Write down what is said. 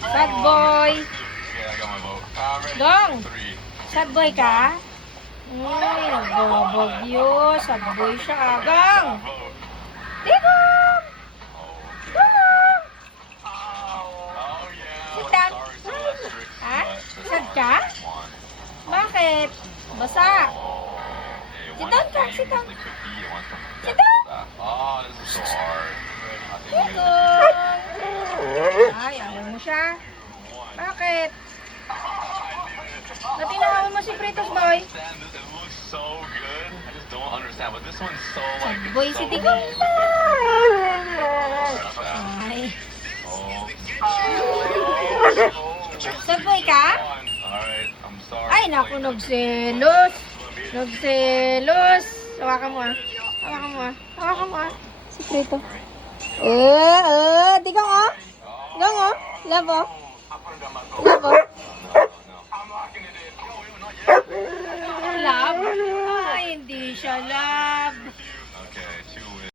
Sad boy. Yeah, I got my vote. Ready? Dong. 3. Sad boy ka? Uy, nagbobogyo. Sad boy siya. Gang! Vote. Digong! Digong! Oh, yeah. Sit down. Sorry, so electric. Ha? But Sad ka? this one. Bakit? Basa. Okay, Sit down ka, one sit down. the cookie, one from Sit down. Oh, this is so hard. I think we're Digong! Ay, ayaw mo siya. Bakit? Ba't inahawan mo si Pritos Boy? understand this. It looks so good. I just don't understand. But this one's so like. Sad boy si Digong. Ay. Sad boy ka? Alright, I'm sorry. Ay, naku, nagselos. Nagselos. Hawakan mo ah. Hawakan mo ah. Hawakan mo ah. Sikreto. Digong oh. Digong oh. Love oh. Love oh. Love? Ay, hindi siya love. Okay,